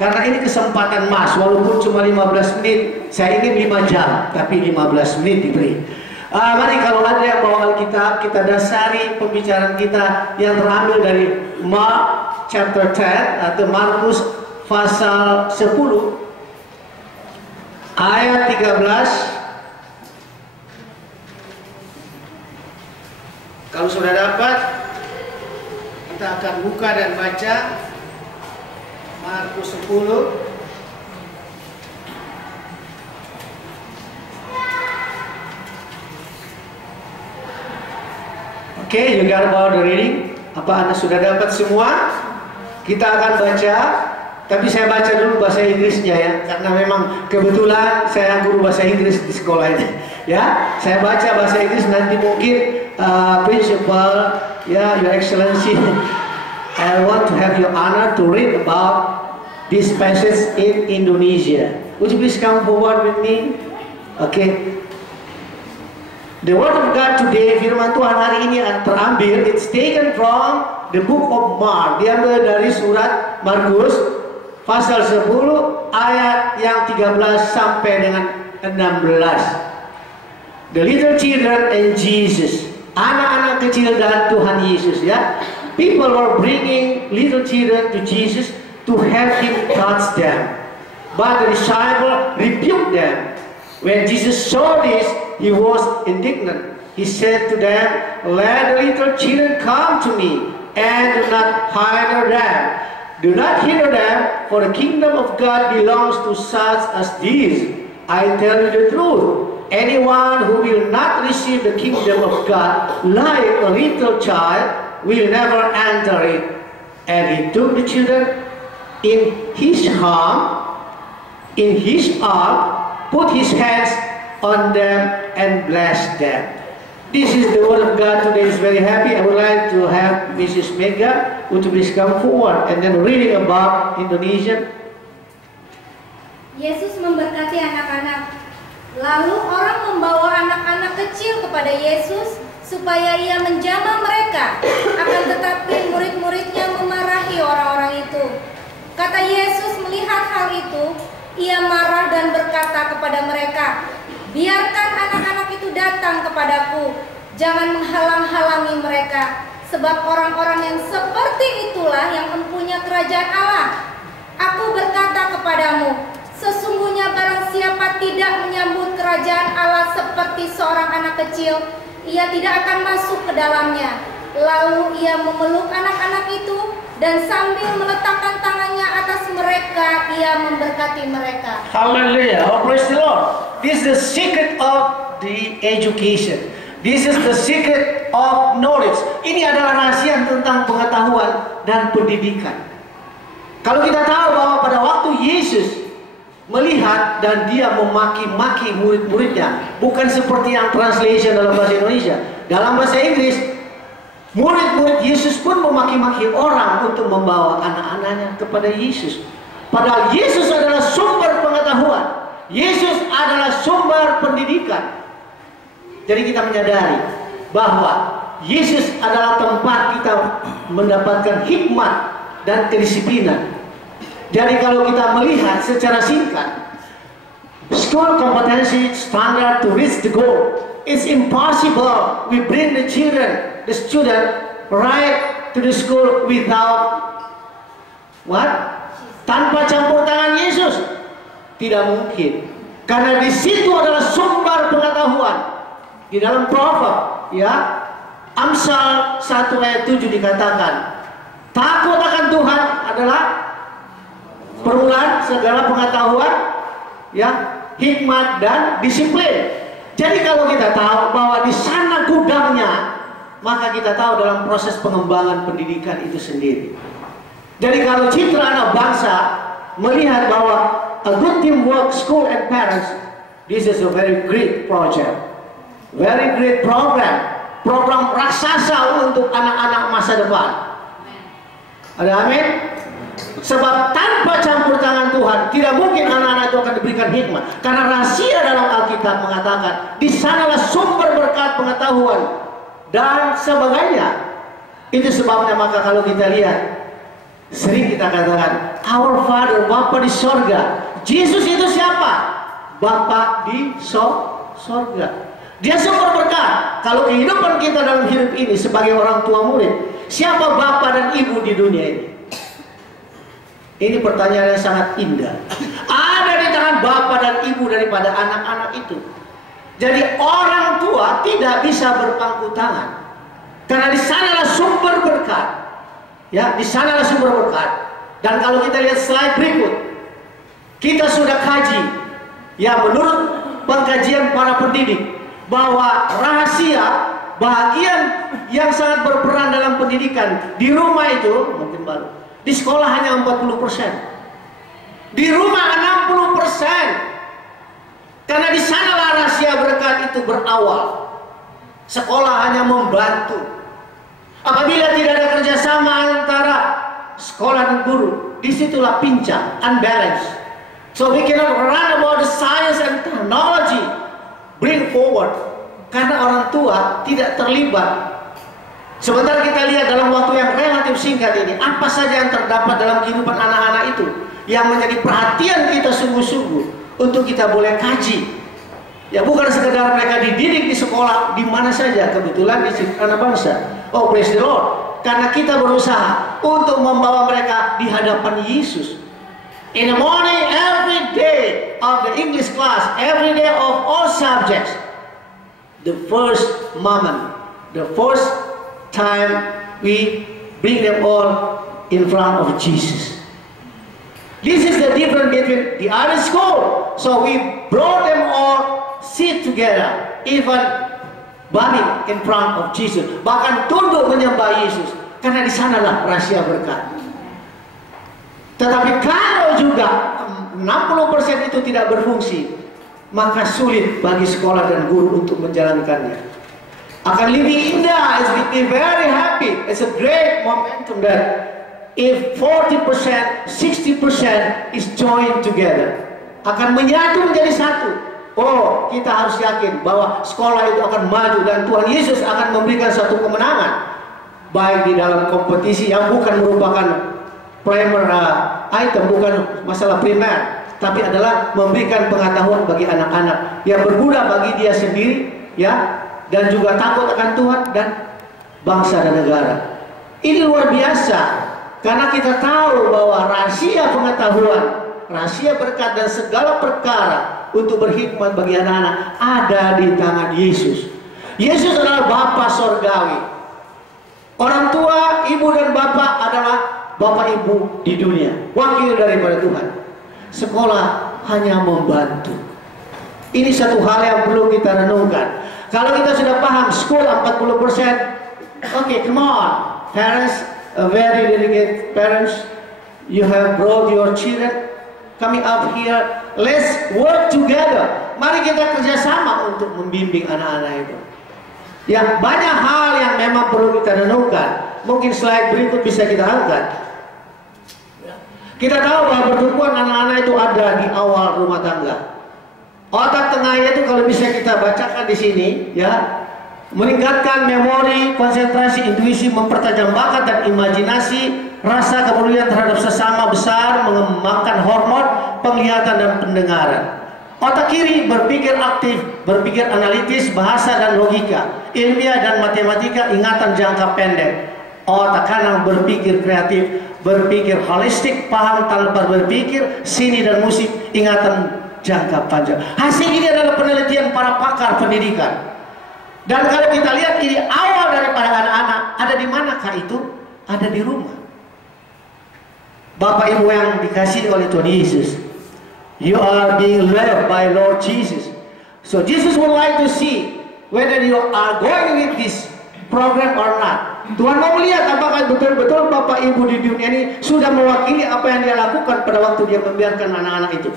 karena ini kesempatan emas. Walaupun cuma 15 menit, saya ingin 5 jam, tapi 15 menit diberi. Mari kalau ada yang bawa Alkitab, kita dasari pembicaraan kita yang terambil dari Mark chapter 10 atau Markus pasal 10 ayat 13. Kalau sudah dapat, kita akan buka dan baca Markus 10. Oke, you got about the reading? Apa Anda sudah dapat semua? Kita akan baca, tapi saya baca dulu bahasa Inggrisnya ya, karena memang kebetulan saya guru bahasa Inggris di sekolah ini. Ya, saya baca bahasa Inggris, nanti mungkin Principal, ya, Your Excellency, I want to have your honor to read about this passage in Indonesia. Would you please come forward with me? Okay. The word of God today, firman Tuhan hari ini terambil, it's taken from the book of Mark. Diambil dari surat Markus pasal 10 ayat yang 13 sampai dengan 16. The little children and Jesus. Anak-anak kecil dan Tuhan Yesus, ya. People were bringing little children to Jesus to have him touch them. But the disciple rebuked them. When Jesus saw this, he was indignant. He said to them, "Let the little children come to me, and do not hinder them. Do not hinder them, for the kingdom of God belongs to such as these. I tell you the truth. Anyone who will not receive the kingdom of God like a little child will never enter it." And he took the children in his arm, put his hands on them and blessed them. This is the word of God today. Is very happy. I would like to have Mrs. Mega to please come forward and then reading about Indonesian. Yesus memberkati anak-anak. Lalu orang membawa anak-anak kecil kepada Yesus supaya ia menjamah mereka. Akan tetapi murid-muridnya memarahi orang-orang itu. Kata Yesus melihat hal itu, ia marah dan berkata kepada mereka, "Biarkan anak-anak itu datang kepadaku, jangan menghalang-halangi mereka, sebab orang-orang yang seperti itulah yang mempunyai kerajaan Allah. Aku berkata kepadamu, sesungguhnya barang siapa tidak menyambut kerajaan Allah seperti seorang anak kecil, ia tidak akan masuk ke dalamnya." Lalu ia memeluk anak-anak itu, dan sambil meletakkan tangannya atas mereka, ia memberkati mereka. Hallelujah. Oh, praise the Lord. This is the secret of the education. This is the secret of knowledge. Ini adalah rahasia tentang pengetahuan dan pendidikan. Kalau kita tahu bahwa pada waktu Yesus melihat dan dia memaki-maki murid-muridnya, bukan seperti yang translation dalam bahasa Indonesia. Dalam bahasa Inggris, murid-murid Yesus pun memaki-maki orang untuk membawa anak-anaknya kepada Yesus. Padahal Yesus adalah sumber pengetahuan. Yesus adalah sumber pendidikan. Jadi kita menyadari bahwa Yesus adalah tempat kita mendapatkan hikmat dan kedisiplinan. Jadi kalau kita melihat secara singkat, school competency standard to reach the goal. It's impossible we bring the student right to the school without what? Tanpa campur tangan Yesus. Tidak mungkin. Karena di situ adalah sumber pengetahuan. Di dalam Proverb, ya, Amsal 1 ayat 7 dikatakan, takut akan Tuhan adalah permulaan segala pengetahuan, ya, hikmat dan disiplin. Jadi kalau kita tahu bahwa di sana gudangnya, maka kita tahu dalam proses pengembangan pendidikan itu sendiri. Jadi kalau citra anak bangsa melihat bahwa a good teamwork, school and parents, this is a very great project, very great program raksasa untuk anak-anak masa depan. Ada amin? Sebab tanpa campur tangan Tuhan, tidak mungkin anak-anak itu akan diberikan hikmat. Karena rahasia dalam Alkitab mengatakan, di sanalah sumber berkat pengetahuan dan sebagainya. Itu sebabnya maka kalau kita lihat, sering kita katakan, Our Father, Bapa di sorga. Yesus itu siapa? Bapa di sorga. Dia sumber berkat. Kalau kehidupan kita dalam hidup ini sebagai orang tua murid, siapa Bapa dan Ibu di dunia ini? Ini pertanyaan yang sangat indah. Ada di tangan Bapa dan Ibu daripada anak-anak itu. Jadi orang tua tidak bisa berpangku tangan, karena di sanalah sumber berkat. Ya, di sanalah sumber berkat. Dan kalau kita lihat slide berikut, kita sudah kaji, ya menurut pengkajian para pendidik, bahwa rahasia bagian yang sangat berperan dalam pendidikan di rumah itu mungkin baru, di sekolah hanya 40%, di rumah 60%, karena di sanalah rahasia berkat itu berawal. Sekolah hanya membantu. Apabila tidak ada kerjasama antara sekolah dan guru, disitulah pincang, unbalanced. So we cannot run about the science and technology bring forward, karena orang tua tidak terlibat. Sebentar kita lihat dalam waktu yang relatif singkat ini, apa saja yang terdapat dalam kehidupan anak-anak itu yang menjadi perhatian kita sungguh-sungguh untuk kita boleh kaji. Ya, bukan sekedar mereka dididik di sekolah di mana saja, kebetulan di anak bangsa. Oh, praise the Lord. Karena kita berusaha untuk membawa mereka di hadapan Yesus. In the morning, every day of the English class, every day of all subjects, the first moment, the first time we bring them all in front of Jesus. This is the difference between the other school. So we brought them all sit together, even bowing in front of Jesus, bahkan tunduk menyembah Yesus, karena di sanalah rahasia berkat. Tetapi kalau juga 60% itu tidak berfungsi, maka sulit bagi sekolah dan guru untuk menjalankannya. Akan lebih indah, it's be very happy, it's a great momentum that if 40%, 60% is joined together, akan menyatu menjadi satu. Oh, kita harus yakin bahwa sekolah itu akan maju dan Tuhan Yesus akan memberikan satu kemenangan, baik di dalam kompetisi yang bukan merupakan primer item, bukan masalah primer, tapi adalah memberikan pengetahuan bagi anak-anak yang berguna bagi dia sendiri, ya, dan juga takut akan Tuhan dan bangsa dan negara. Ini luar biasa, karena kita tahu bahwa rahasia pengetahuan, rahasia berkat dan segala perkara untuk berkhidmat bagi anak-anak ada di tangan Yesus. Yesus adalah Bapa Sorgawi. Orang tua, ibu dan bapak adalah Bapak Ibu di dunia, wakil daripada Tuhan. Sekolah hanya membantu. Ini satu hal yang perlu kita renungkan. Kalau kita sudah paham, school 40%, okay, come on, parents, very dedicated parents, you have brought your children coming up here, let's work together. Mari kita kerjasama untuk membimbing anak-anak itu. Ya, banyak hal yang memang perlu kita renungkan. Mungkin slide berikut bisa kita angkat. Kita tahu bahwa pertumbuhan anak-anak itu ada di awal rumah tangga. Otak tengahnya itu kalau bisa kita bacakan di sini, ya, meningkatkan memori, konsentrasi, intuisi, mempertajam bakat dan imajinasi, rasa kepedulian terhadap sesama besar, mengembangkan hormon, penglihatan dan pendengaran. Otak kiri berpikir aktif, berpikir analitis, bahasa dan logika, ilmiah dan matematika, ingatan jangka pendek. Otak kanan berpikir kreatif, berpikir holistik, paham tanpa berpikir, seni dan musik, ingatan jangka panjang. Hasil ini adalah penelitian para pakar pendidikan. Dan kalau kita lihat ini awal daripada anak-anak, ada di manakah itu? Ada di rumah. Bapak Ibu yang dikasihi oleh Tuhan Yesus, you are being led by Lord Jesus. So Jesus would like to see whether you are going with this program or not. Tuhan mau melihat apakah betul-betul Bapak Ibu di dunia ini sudah mewakili apa yang dia lakukan pada waktu dia membiarkan anak-anak itu.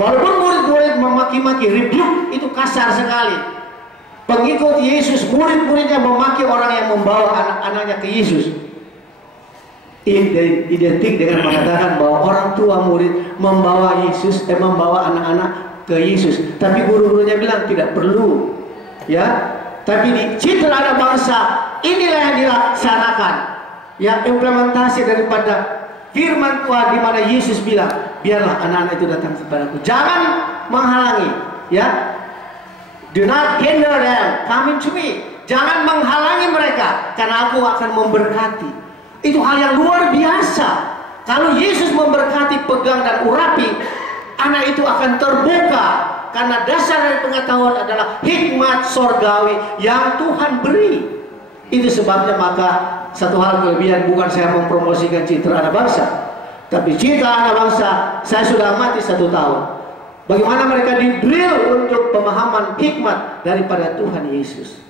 Walaupun murid-murid memaki-maki, rebuke itu kasar sekali. Pengikut Yesus, murid-muridnya memaki orang yang membawa anak-anaknya ke Yesus. Identik dengan mengatakan bahwa orang tua murid membawa Yesus, membawa anak-anak ke Yesus. Tapi guru-gurunya bilang tidak perlu, ya. Tapi di citra anak bangsa inilah yang dilaksanakan, ya, implementasi daripada firman Tuhan di mana Yesus bilang, biarlah anak-anak itu datang kepadaku. Jangan menghalangi, ya. Do not hinder them coming to me. Jangan menghalangi mereka, karena aku akan memberkati. Itu hal yang luar biasa. Kalau Yesus memberkati, pegang dan urapi, anak itu akan terbuka. Karena dasar dari pengetahuan adalah hikmat sorgawi yang Tuhan beri. Itu sebabnya maka satu hal kelebihan, bukan saya mempromosikan Citra Anak Bangsa, tapi Citra Anak Bangsa saya sudah amati 1 tahun. Bagaimana mereka di-drill untuk pemahaman hikmat daripada Tuhan Yesus.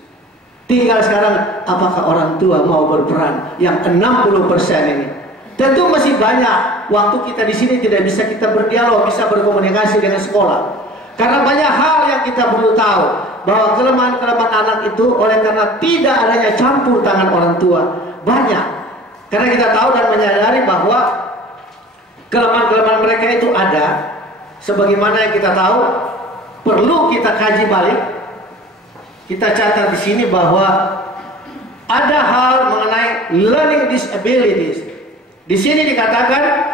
Tinggal sekarang apakah orang tua mau berperan yang 60% ini. Tentu masih banyak waktu kita di sini tidak bisa kita berdialog, bisa berkomunikasi dengan sekolah. Karena banyak hal yang kita perlu tahu, bahwa kelemahan-kelemahan anak itu oleh karena tidak adanya campur tangan orang tua banyak. Karena kita tahu dan menyadari bahwa kelemahan-kelemahan mereka itu ada. Sebagaimana yang kita tahu, perlu kita kaji balik. Kita catat di sini bahwa ada hal mengenai learning disabilities. Di sini dikatakan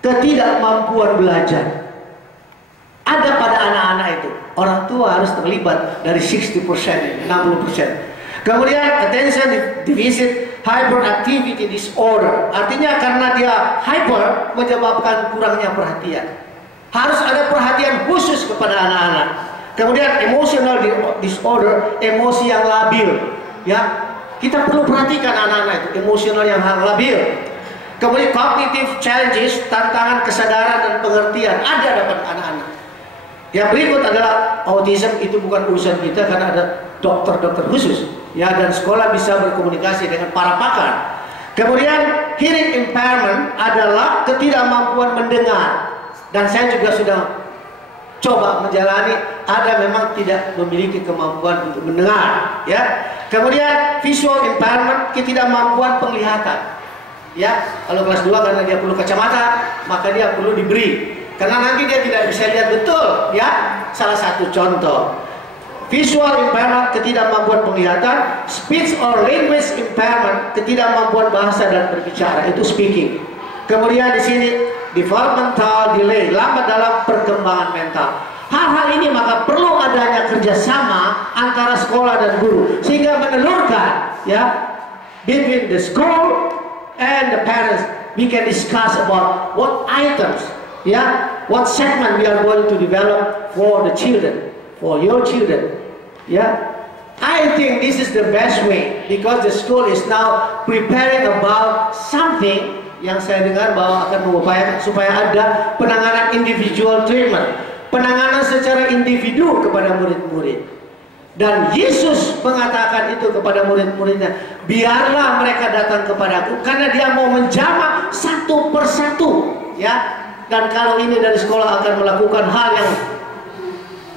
ketidakmampuan belajar. Ada pada anak-anak itu. Orang tua harus terlibat dari 60%, 60%. Kemudian attention deficit hyperactivity disorder. Artinya karena dia hyper menyebabkan kurangnya perhatian. Harus ada perhatian khusus kepada anak-anak. Kemudian emotional disorder, emosi yang labil. Ya, kita perlu perhatikan anak-anak itu, emosional yang labil. Kemudian cognitive challenges, tantangan kesadaran dan pengertian ada dapat anak-anak. Yang berikut adalah autism. Itu bukan urusan kita karena ada dokter-dokter khusus. Ya, dan sekolah bisa berkomunikasi dengan para pakar. Kemudian hearing impairment adalah ketidakmampuan mendengar. Dan saya juga sudah coba menjalani, ada memang tidak memiliki kemampuan untuk mendengar, ya. Kemudian visual impairment, ketidakmampuan penglihatan. Ya, kalau kelas 2 karena dia perlu kacamata, maka dia perlu diberi. Karena nanti dia tidak bisa lihat betul, ya. Salah satu contoh. Visual impairment, ketidakmampuan penglihatan. Speech or language impairment, ketidakmampuan bahasa dan berbicara, itu speaking. Kemudian di sini developmental delay, lambat dalam perkembangan mental. Hal-hal ini maka perlu adanya kerjasama antara sekolah dan guru sehingga menelurkan, ya, between the school and the parents. We can discuss about what items, ya, what segment we are going to develop for the children, for your children, ya. I think this is the best way because the school is now preparing about something yang saya dengar bahwa akan mengupayakan supaya ada penanganan individual treatment, penanganan secara individu kepada murid-murid. Dan Yesus mengatakan itu kepada murid-muridnya, biarlah mereka datang kepadaku, karena dia mau menjamah satu persatu, ya. Dan kalau ini dari sekolah akan melakukan hal yang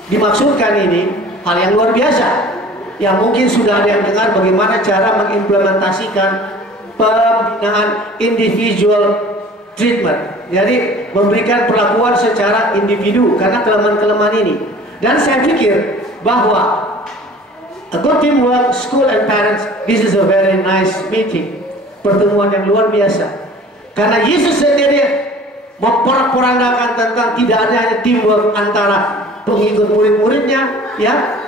dimaksudkan ini, hal yang luar biasa. Yang mungkin sudah ada yang dengar bagaimana cara mengimplementasikan pembinaan individual treatment. Jadi memberikan perlakuan secara individu karena kelemahan-kelemahan ini. Dan saya pikir bahwa a good teamwork, school and parents, this is a very nice meeting. Pertemuan yang luar biasa. Karena Yesus sendiri memporak-porandakan tentang tidak adanya teamwork antara pengikut murid-muridnya, ya,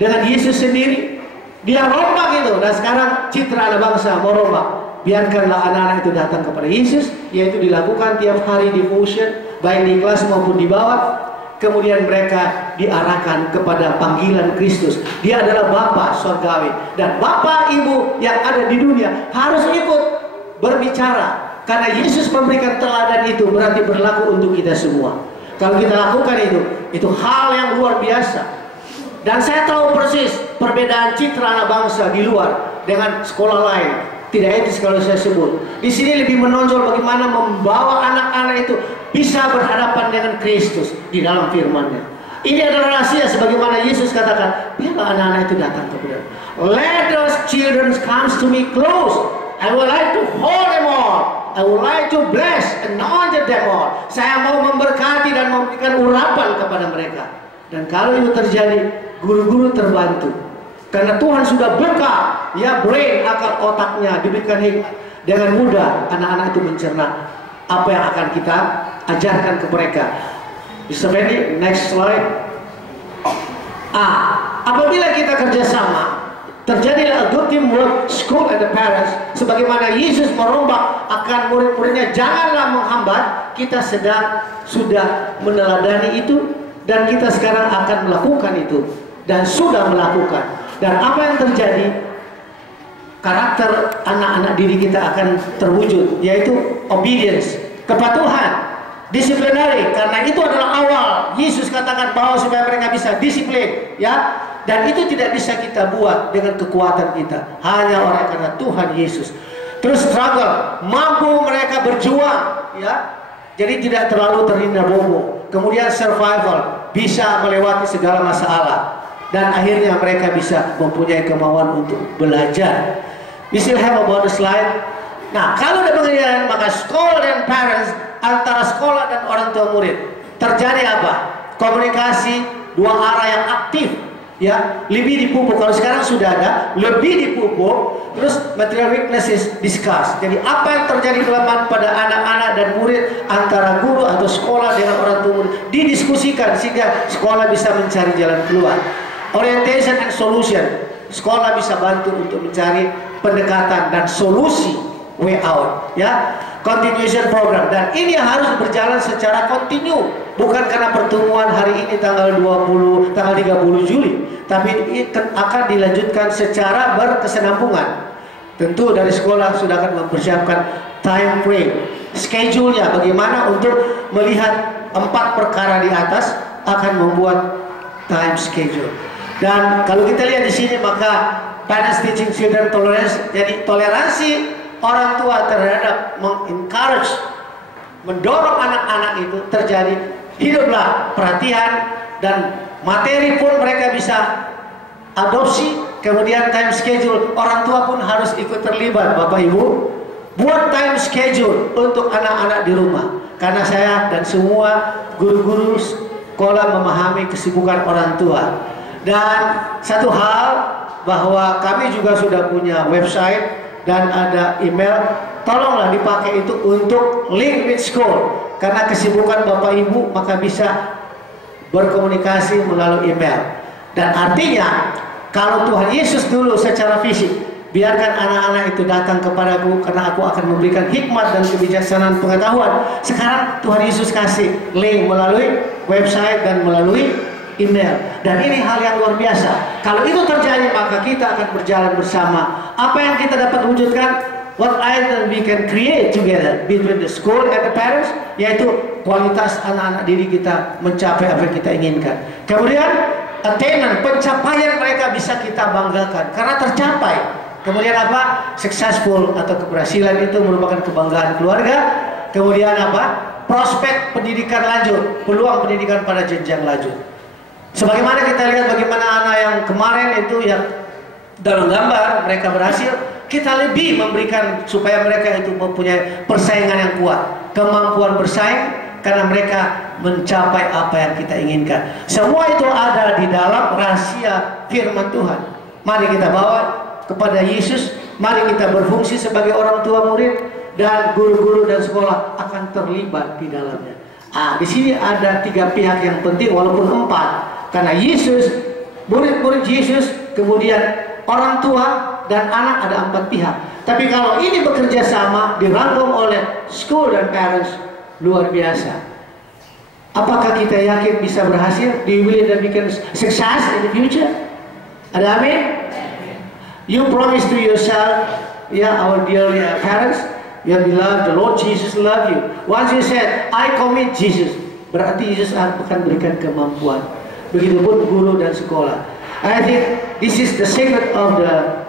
dengan Yesus sendiri. Dia rombak itu. Dan sekarang Citra Anak Bangsa mau rombak. Biarkanlah anak-anak itu datang kepada Yesus, yaitu dilakukan tiap hari devotion, baik di kelas maupun di bawah. Kemudian mereka diarahkan kepada panggilan Kristus. Dia adalah Bapa sorgawi, dan Bapak Ibu yang ada di dunia harus ikut berbicara. Karena Yesus memberikan teladan itu, berarti berlaku untuk kita semua. Kalau kita lakukan itu hal yang luar biasa. Dan saya tahu persis perbedaan Citra Anak Bangsa di luar dengan sekolah lain. Tidak etis kalau saya sebut. Di sini lebih menonjol bagaimana membawa anak-anak itu bisa berhadapan dengan Kristus di dalam firman-Nya. Ini adalah rahasia sebagaimana Yesus katakan, biarlah anak-anak itu datang kepada. Let those children come to me close. I would like to hold them all. I would like to bless and anoint them all. Saya mau memberkati dan memberikan urapan kepada mereka. Dan kalau itu terjadi, guru-guru terbantu. Karena Tuhan sudah buka, ya, brain, akal otaknya, diberikan hikmat. dengan mudah anak-anak itu mencerna apa yang akan kita ajarkan ke mereka. Mr. Benny, next slide. Apabila kita kerjasama, terjadilah a good teamwork, school and the parents. Sebagaimana Yesus merombak akan murid-muridnya, janganlah menghambat. Kita sudah meneladani itu, dan kita sekarang akan melakukan itu, dan sudah melakukan. Dan apa yang terjadi? Karakter anak-anak didik kita akan terwujud, yaitu obedience, kepatuhan, disiplinary. Karena itu adalah awal. Yesus katakan bahwa supaya mereka bisa disiplin, ya. Dan itu tidak bisa kita buat dengan kekuatan kita, hanya oleh karena Tuhan Yesus. Terus struggle, mampu mereka berjuang, ya. Jadi tidak terlalu terhina bobo. Kemudian survival, bisa melewati segala masalah. Dan akhirnya mereka bisa mempunyai kemauan untuk belajar. We still have about the slide. Nah, kalau ada pengajaran, maka sekolah dan parents, antara sekolah dan orang tua murid, terjadi apa? Komunikasi dua arah yang aktif, ya, lebih dipupuk. Kalau sekarang sudah ada, lebih dipupuk. Terus material weaknesses discuss. Jadi apa yang terjadi kelemahan pada anak-anak dan murid, antara guru atau sekolah dengan orang tua murid, didiskusikan sehingga sekolah bisa mencari jalan keluar. Orientation and solution, sekolah bisa bantu untuk mencari pendekatan dan solusi, way out, ya. Continuation program, dan ini harus berjalan secara kontinu, bukan karena pertemuan hari ini tanggal 30 Juli, tapi akan dilanjutkan secara berkesinambungan. Tentu dari sekolah sudah akan mempersiapkan time frame, schedule-nya bagaimana untuk melihat 4 perkara di atas, akan membuat time schedule. Dan kalau kita lihat di sini, maka parents teaching children tolerance, jadi toleransi orang tua terhadap mengencourage, mendorong anak-anak itu terjadi. Hiduplah perhatian, dan materi pun mereka bisa adopsi. Kemudian time schedule, orang tua pun harus ikut terlibat. Bapak Ibu, buat time schedule untuk anak-anak di rumah. Karena saya dan semua guru-guru sekolah memahami kesibukan orang tua. Dan satu hal, bahwa kami juga sudah punya website dan ada email, tolonglah dipakai itu untuk link with school. Karena kesibukan Bapak Ibu, maka bisa berkomunikasi melalui email. Dan artinya, kalau Tuhan Yesus dulu secara fisik, biarkan anak-anak itu datang kepadaku, karena aku akan memberikan hikmat dan kebijaksanaan pengetahuan. Sekarang Tuhan Yesus kasih link melalui website dan melalui email. Dan ini hal yang luar biasa. Kalau itu terjadi, maka kita akan berjalan bersama. Apa yang kita dapat wujudkan? What item we can create together between the school and the parents, yaitu kualitas anak-anak didik kita mencapai apa yang kita inginkan. Kemudian attainment, pencapaian mereka bisa kita banggakan karena tercapai. Kemudian apa? Successful atau keberhasilan itu merupakan kebanggaan keluarga. Kemudian apa? Prospek pendidikan lanjut, peluang pendidikan pada jenjang lanjut. Sebagaimana kita lihat bagaimana anak yang kemarin itu, yang dalam gambar mereka berhasil, kita lebih memberikan supaya mereka itu mempunyai persaingan yang kuat, kemampuan bersaing, karena mereka mencapai apa yang kita inginkan. Semua itu ada di dalam rahasia firman Tuhan. Mari kita bawa kepada Yesus, mari kita berfungsi sebagai orang tua murid, dan guru-guru dan sekolah akan terlibat di dalamnya. Di sini ada 3 pihak yang penting, walaupun 4. Karena Yesus, murid-murid Yesus, kemudian orang tua dan anak, ada 4 pihak. Tapi kalau ini bekerja sama, dirangkum oleh school dan parents, luar biasa. Apakah kita yakin bisa berhasil? Do you believe that we can success in the future? Ada amin? You promise to yourself, our dear parents, your beloved, the Lord Jesus love you. Once you said, I commit Jesus, berarti Yesus akan berikan kemampuan. Begitupun guru dan sekolah. I think this is the secret of the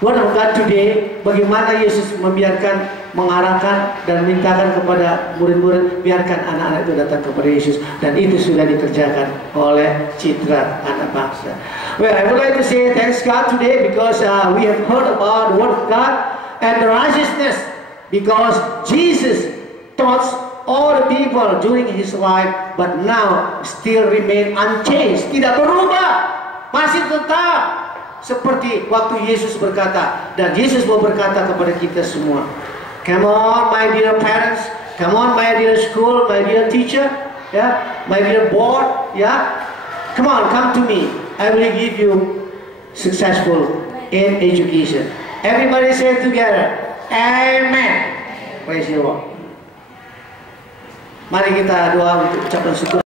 Word of God today. Bagaimana Yesus membiarkan, mengarahkan dan mintakan kepada murid-murid, biarkan anak-anak itu datang kepada Yesus. Dan itu sudah dikerjakan oleh Citra Anak Bangsa. Well, I would like to say thanks God today because we have heard about the Word of God and the righteousness, because Jesus taught all the people during his life, but now still remain unchanged. Tidak berubah, masih tetap seperti waktu Yesus berkata, dan Yesus mau berkata kepada kita semua. Come on, my dear parents. Come on, my dear school, my dear teacher, yeah, my dear board, yeah. Come on, come to me. I will give you successful in education. Everybody say it together. Amen. Praise the Lord. Mari kita doa untuk ucapan syukur.